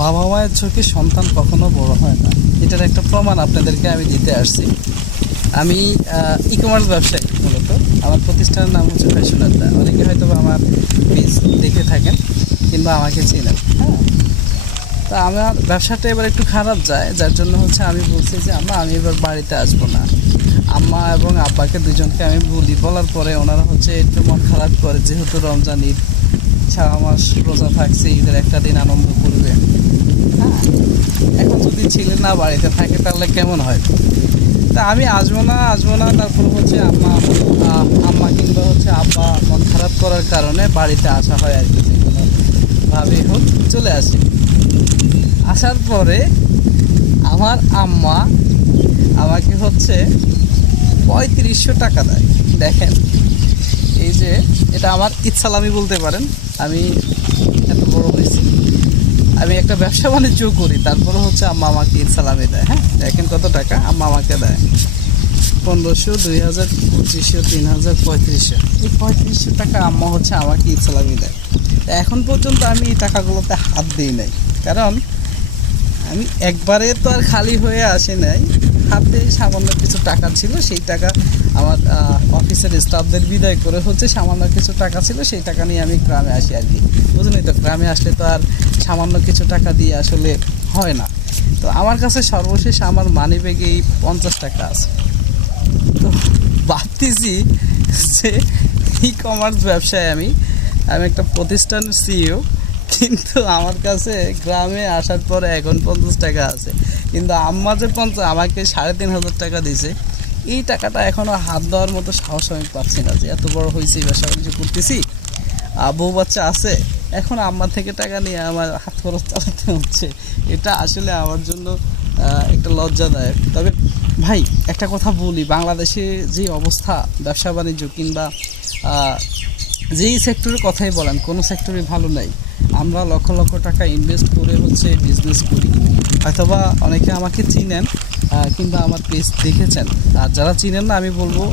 বাবা মায়ের চোখে সন্তান কখনো বড় হয় না, এটার একটা প্রমাণ আপনাদেরকে আমি দিতে আসছি। আমি ই কমার্স ব্যবসায়ী মূলত। আমার প্রতিষ্ঠানের নাম হচ্ছে ফ্যাশন আড্ডা। অনেকে হয়তো আমার পেজ দেখে থাকেন কিংবা আমাকে চেনেন। হ্যাঁ, তা আমার ব্যবসাটা এবার একটু খারাপ যায়, যার জন্য হচ্ছে আমি বলছি যে আমি এবার বাড়িতে আসবো না। আম্মা এবং আব্বাকে দুজনকে আমি বলার পরে ওনারা হচ্ছে একটু মন খারাপ করে, যেহেতু রমজান ঈদ, সারা মাস রোজা থাকছে, ঈদের একটা দিন আনন্দ করবে। হ্যাঁ, এখন যদি ছেলে না বাড়িতে থাকে তাহলে কেমন হয়? তা আমি আসবো না। তারপর হচ্ছে আম্মা কিংবা হচ্ছে আব্বা মন খারাপ করার কারণে বাড়িতে আসা হয় আর কি। যেভাবেই হোক চলে আসি। আসার পরে আমার আম্মা আমাকে হচ্ছে 3500 টাকা দেয়। দেখেন, এই যে এটা আমার ইচ্ছালামি বলতে পারেন। আমি এত বড় হয়েছি, আমি একটা ব্যবসা বাণিজ্য করি, তারপরে হচ্ছে আম্মা আমাকে ইচ্ছালামি দেয়। হ্যাঁ, দেখেন কত টাকা আম্মা আমাকে দেয়। 1500, 2000, 2500, 3000, 3500। এই 3500 টাকা আম্মা হচ্ছে আমাকে ইচ্ছালামি দেয়। এখন পর্যন্ত আমি এই টাকাগুলোতে হাত দিই নাই, কারণ আমি একবারে তো আর খালি হয়ে আসি নাই। হাতে সামান্য কিছু টাকা ছিল, সেই টাকা আমার অফিসের স্টাফদের বিদায় করে হচ্ছে সামান্য কিছু টাকা ছিল, সেই টাকা নিয়ে আমি গ্রামে আসি আর কি। বুঝলেন তো, গ্রামে আসলে তো আর সামান্য কিছু টাকা দিয়ে আসলে হয় না। তো আমার কাছে সর্বশেষ আমার মানি ব্যাগে এই 50 টাকা আছে। তো ভাবতেছি যে ই কমার্স ব্যবসায় আমি একটা প্রতিষ্ঠানের সিইও, কিন্তু আমার কাছে গ্রামে আসার পরে এখন 50 টাকা আছে। কিন্তু আম্মা যে আমাকে 3500 টাকা দিয়েছে, এই টাকাটা এখনও হাত দেওয়ার মতো সাহস আমি পাচ্ছি না। যে এত বড় হয়েছে, ব্যবসা বাণিজ্য করতেছি, বউ বাচ্চা আছে, এখন আম্মা থেকে টাকা নিয়ে আমার হাত খরচ চালাতে হচ্ছে। এটা আসলে আমার জন্য একটা লজ্জাদায়ক। তবে ভাই একটা কথা বলি, বাংলাদেশে যে অবস্থা ব্যবসা বাণিজ্য কিংবা যেই সেক্টরের কথাই বলেন, কোনো সেক্টরই ভালো নাই। আমরা লক্ষ লক্ষ টাকা ইনভেস্ট করে হচ্ছে বিজনেস করি। হয়তোবা অনেকে আমাকে চিনেন কিংবা আমার পেজ দেখেছেন, আর যারা চিনেন না আমি বলবো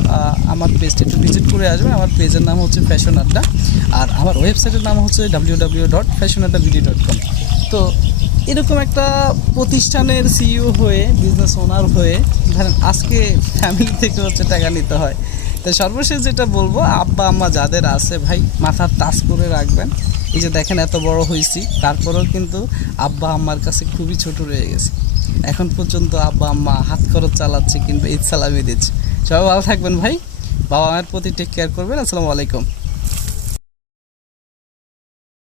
আমার পেজটা একটু ভিজিট করে আসবেন। আমার পেজের নাম হচ্ছে ফ্যাশন আড্ডা, আর আমার ওয়েবসাইটের নাম হচ্ছে www.fashionaddabd.com। তো এরকম একটা প্রতিষ্ঠানের সিইও হয়ে, বিজনেস ওনার হয়ে, ধরেন আজকে ফ্যামিলি থেকে হচ্ছে টাকা নিতে হয়। তো সর্বশেষ যেটা বলবো, আব্বা আম্মা যাদের আছে ভাই, মাথার টাচ করে রাখবেন। এই যে দেখেন এত বড় হয়েছি, তারপরেও কিন্তু আব্বা আম্মার কাছে খুবই ছোট রয়ে গেছে। এখন পর্যন্ত আব্বা আম্মা হাত খরচ চালাচ্ছে কিংবা ঈদ সালামি দিচ্ছে। সবাই ভালো থাকবেন ভাই, বাবা মায়ের প্রতি টেক কেয়ার করবেন। আসসালামু আলাইকুম।